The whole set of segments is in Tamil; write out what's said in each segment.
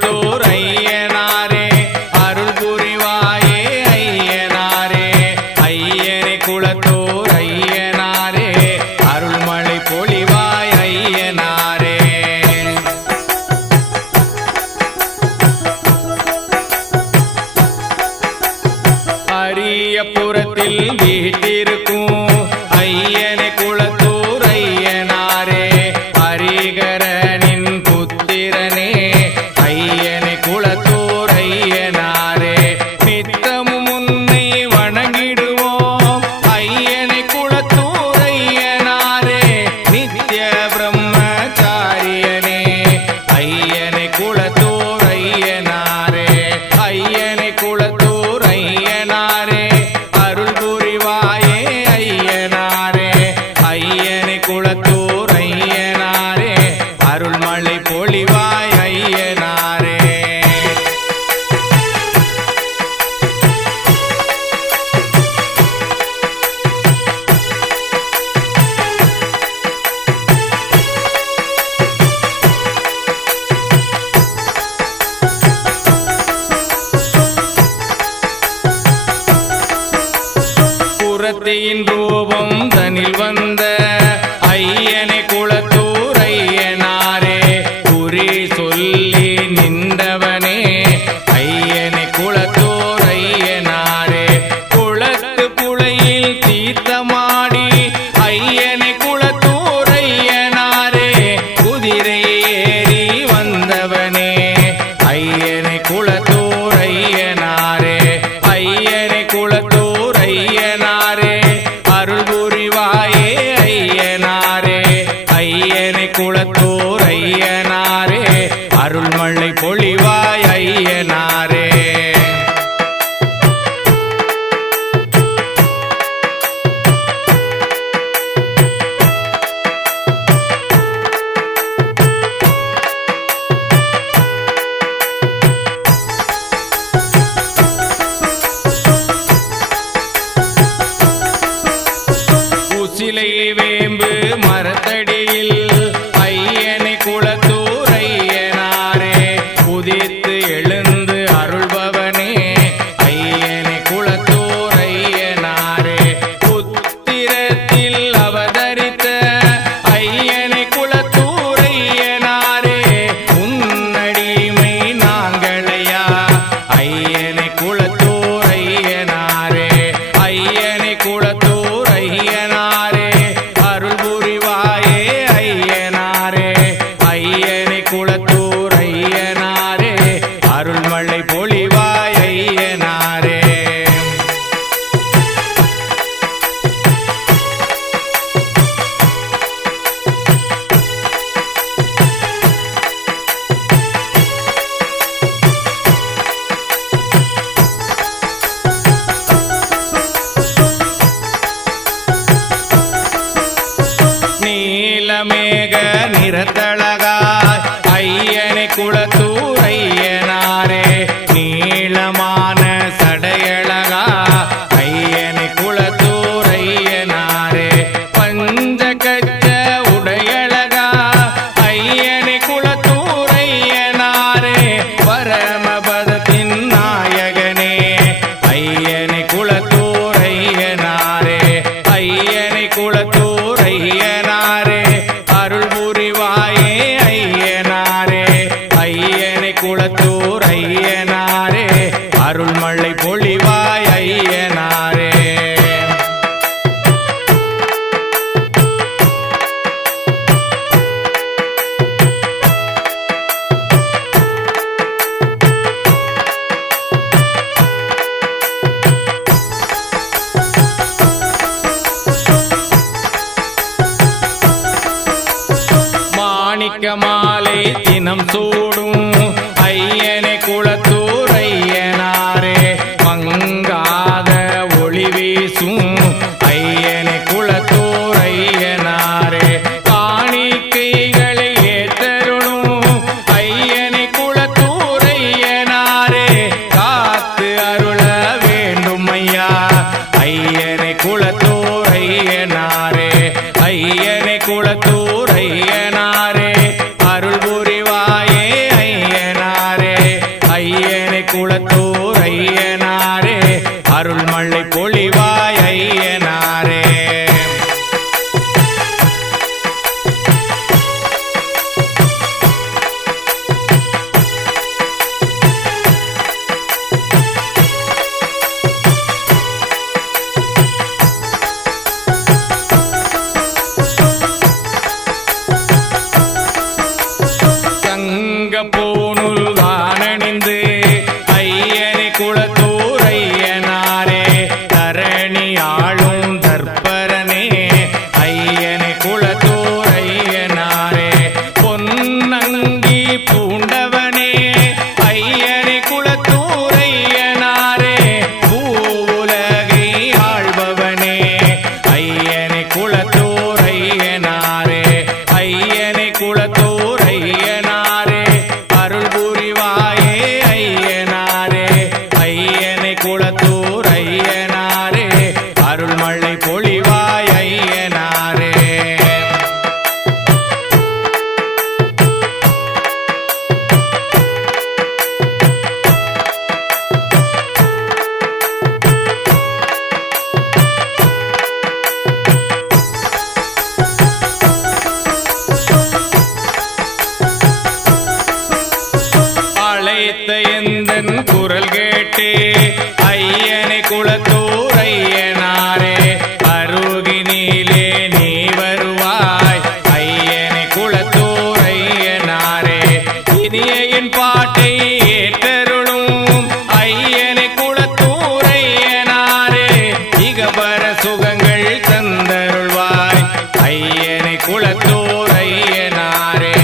குளத்தூர் ஐயனாரே அருள் புரிவாயே ஐயனாரே ஐயனே குளத்தூர் ஐயனாரே அருள்மழை பொழிவாய் ஐயனாரே அரியபுரத்தில் வீட்டிருக்கும் ஐயனே குளத்தூர் ஐயனாரே ஹரிகரனின் புத்திரனே ஐயனே குளத்தூர் ஐயனாரே நித்தமும் உன்னை வணங்கிடுவோம் ஐயனே குளத்தூர் ஐயனாரே நித்ய பிரம்மச்சாரியனே ஐயனே குளத்தூர் ஐயனாரே ஐயனே குளத்தூர் ஐயனாரே அருள் புரிவாயே ஐயனாரே ஐயனே குளத்தூர் ஐயனாரே அருள்மழை பொழிவாய் ஐயனாரே புறத்தின் ரூபம் தனில் வந்த ஐயனே குளத்தூர் ஐயனாரே குறி சொல்லி நின்றவனே ஐயனே குளத்தூர் ஐயனாரே குளத்து புழையில் தீர்த்தமாடி ஐயனே குளத்தூர் ஐயனாரே குதிரை ஏறி வந்தவனே ஐயனே குளத்தூர் ஐயனாரே ஐயனே குளத்தூர் ஐயனாரே அருள் புரிவாயே ஐயனாரே ஐயனே குளத்தூர் ஐயனாரே அருள்மழை பொழிவாய் ஐயனாரே உசிலை வேம்பு மரத்தடியில் ஐயனே குளத்தூர் ஐயனாரே உதித்து எழுந்து அருள்பவனே ஐயனே குளத்தூர் ஐயனாரே புத்திரத்தில் அவதரித்த ஐயனே குளத்தூர் ஐயனாரே உன்னடிமை நாங்களையா ஐயனே குளத்தூர் ஐயனாரே ஐயனே குளத்தூர் ஐயனாரே அருள் புரிவாயே ஐயனாரே ஐயனே குளத்தூர் ஐயனாரே அருள்மழை பொழிவாய் ஐயனாரே நீலமேக நிறத்தழகாய் ஐயனே குளத்தூர் ஐயனாரே நீளமான சடையழகா ஐயனே குளத்தூர் ஐயனாரே பஞ்சகச்ச உடையழகா ஐயனே குளத்தூர் ஐயனாரே பரமபதத்தின் நாயகனே ஐயனே குளத்தூர் ஐயனாரே ஐயனே குளத்தூர் ஐயனாரே அருள் புரிவாயே ஐயனாரே ஐயனே குளத்தூர் ஐயனாரே அருள்மழை பொழிவாய் ஐயனாரே மாணிக்க மாலை தினம் சூடும் ஐயனே அழைத்த எந்தன் குரல் கேட்டே ஐயனை குளத்தூர் ஐயனாரே அருகினிலே நீ வருவாய் ஐயனை குளத்தூர் ஐயனாரே இனிய என் பாட்டை ஏற்றருளும் ஐயனை குளத்தூர் ஐயனாரே இகபர சுகங்கள் தந்தருள்வாய் ஐயனை குளத்தூர் ஐயனாரே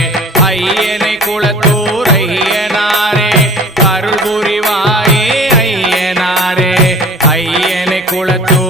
ஐயனை குளத்தூர் ஐயனாரே அருள் புரிவாயே ஐயனாரே ஐயனை குளத்தூர்